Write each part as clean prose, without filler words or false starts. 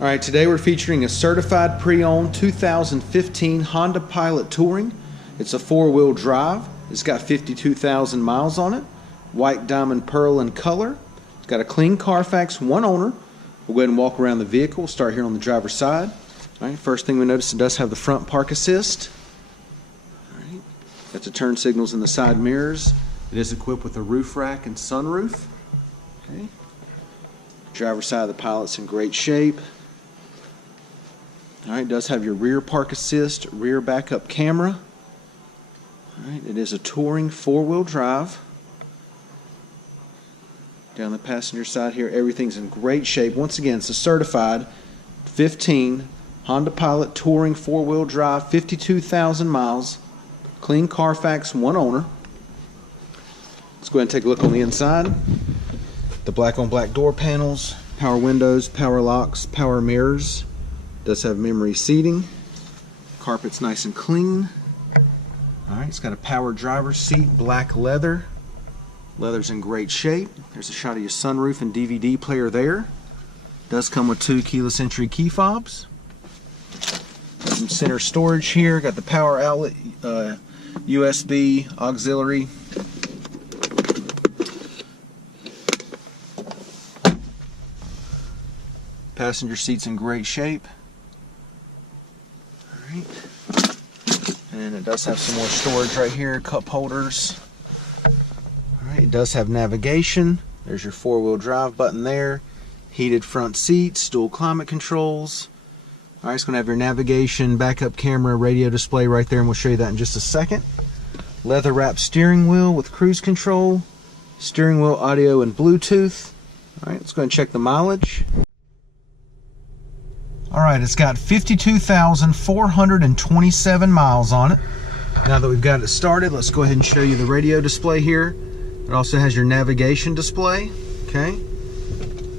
Alright, today we're featuring a certified pre-owned 2015 Honda Pilot Touring. It's a four-wheel drive. It's got 52,000 miles on it. White diamond pearl in color. It's got a clean Carfax One-Owner. We'll go ahead and walk around the vehicle. Start here on the driver's side. Alright, first thing we notice, it does have the front park assist. Alright, got the turn signals in the side mirrors. It is equipped with a roof rack and sunroof. Okay. Driver's side of the Pilot's in great shape. Alright, it does have your rear park assist, rear backup camera. Alright, it is a touring four-wheel drive. Down the passenger side here, everything's in great shape. Once again, it's a certified 15 Honda Pilot touring four-wheel drive, 52,000 miles, clean Carfax One-Owner. Let's go ahead and take a look on the inside. The black-on-black door panels, power windows, power locks, power mirrors. Does have memory seating. Carpet's nice and clean. Alright, it's got a power driver's seat, black leather. Leather's in great shape. There's a shot of your sunroof and DVD player there. Does come with 2 keyless entry key fobs. Got some center storage here. Got the power outlet, USB, auxiliary. Passenger seat's in great shape. Alright. And it does have some more storage right here, cup holders. Alright, it does have navigation. There's your four-wheel drive button there. Heated front seats, dual climate controls. Alright, it's going to have your navigation, backup camera, radio display right there, and we'll show you that in just a second. Leather wrapped steering wheel with cruise control. Steering wheel audio and Bluetooth. Alright, let's go ahead and check the mileage. Alright, it's got 52,427 miles on it. Now that we've got it started, let's go ahead and show you the radio display here. It also has your navigation display. Okay.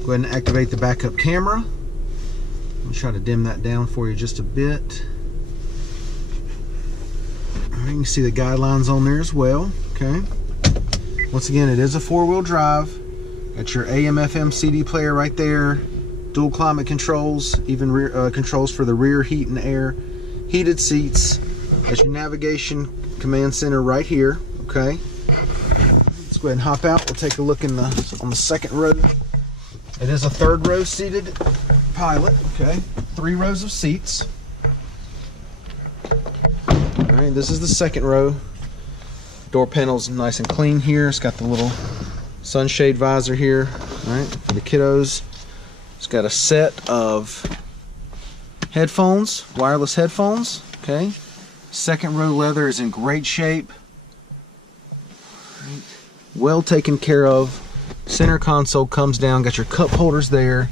Go ahead and activate the backup camera. I'll try to dim that down for you just a bit. Alright, you can see the guidelines on there as well. Okay. Once again, it is a four-wheel drive. Got your AM/FM CD player right there. Dual climate controls, even rear controls for the rear heat and air, heated seats. That's your navigation command center right here. Okay, let's go ahead and hop out. We'll take a look on the second row. It is a third row seated Pilot. Okay, 3 rows of seats. All right, this is the second row. Door panel's nice and clean here. It's got the little sunshade visor here. All right, for the kiddos. It's got a set of headphones, wireless headphones. Okay. Second row leather is in great shape. Right. Well taken care of. Center console comes down. Got your cup holders there.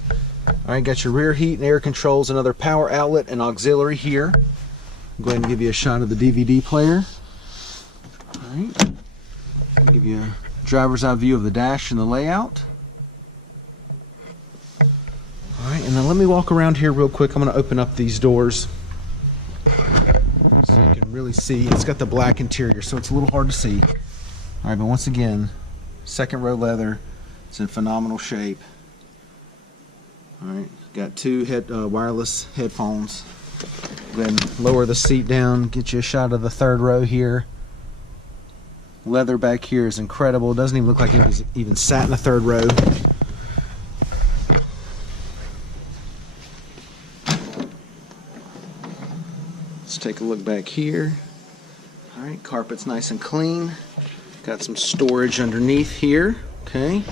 Alright, got your rear heat and air controls, another power outlet and auxiliary here. I'll go ahead and give you a shot of the DVD player. Alright. I'll give you a driver's eye view of the dash and the layout. Alright, and then let me walk around here real quick. I'm going to open up these doors so you can really see. It's got the black interior, so it's a little hard to see. Alright, but once again, second row leather. It's in phenomenal shape. Alright, got 2 wireless headphones. Go ahead and lower the seat down, get you a shot of the third row here. Leather back here is incredible. It doesn't even look like it was even sat in the third row. Let's take a look back here. Alright, carpet's nice and clean. Got some storage underneath here. Okay.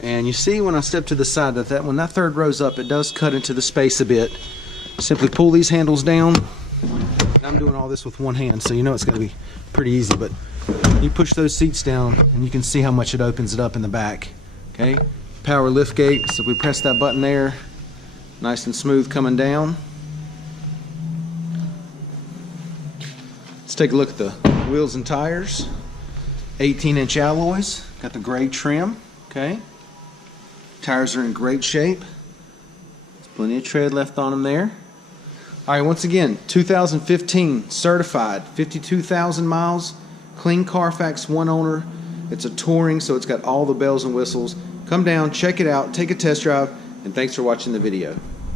And you see when I step to the side that when that third row's up, it does cut into the space a bit. Simply pull these handles down. And I'm doing all this with one hand, so you know it's going to be pretty easy. But you push those seats down, and you can see how much it opens it up in the back. Okay. Power lift gate. So if we press that button there, nice and smooth coming down. Let's take a look at the wheels and tires. 18-inch alloys. Got the gray trim. Okay. Tires are in great shape. There's plenty of tread left on them there. Alright, once again, 2015 certified, 52,000 miles, clean Carfax One-Owner. It's a touring, so it's got all the bells and whistles. Come down, check it out, take a test drive, and thanks for watching the video.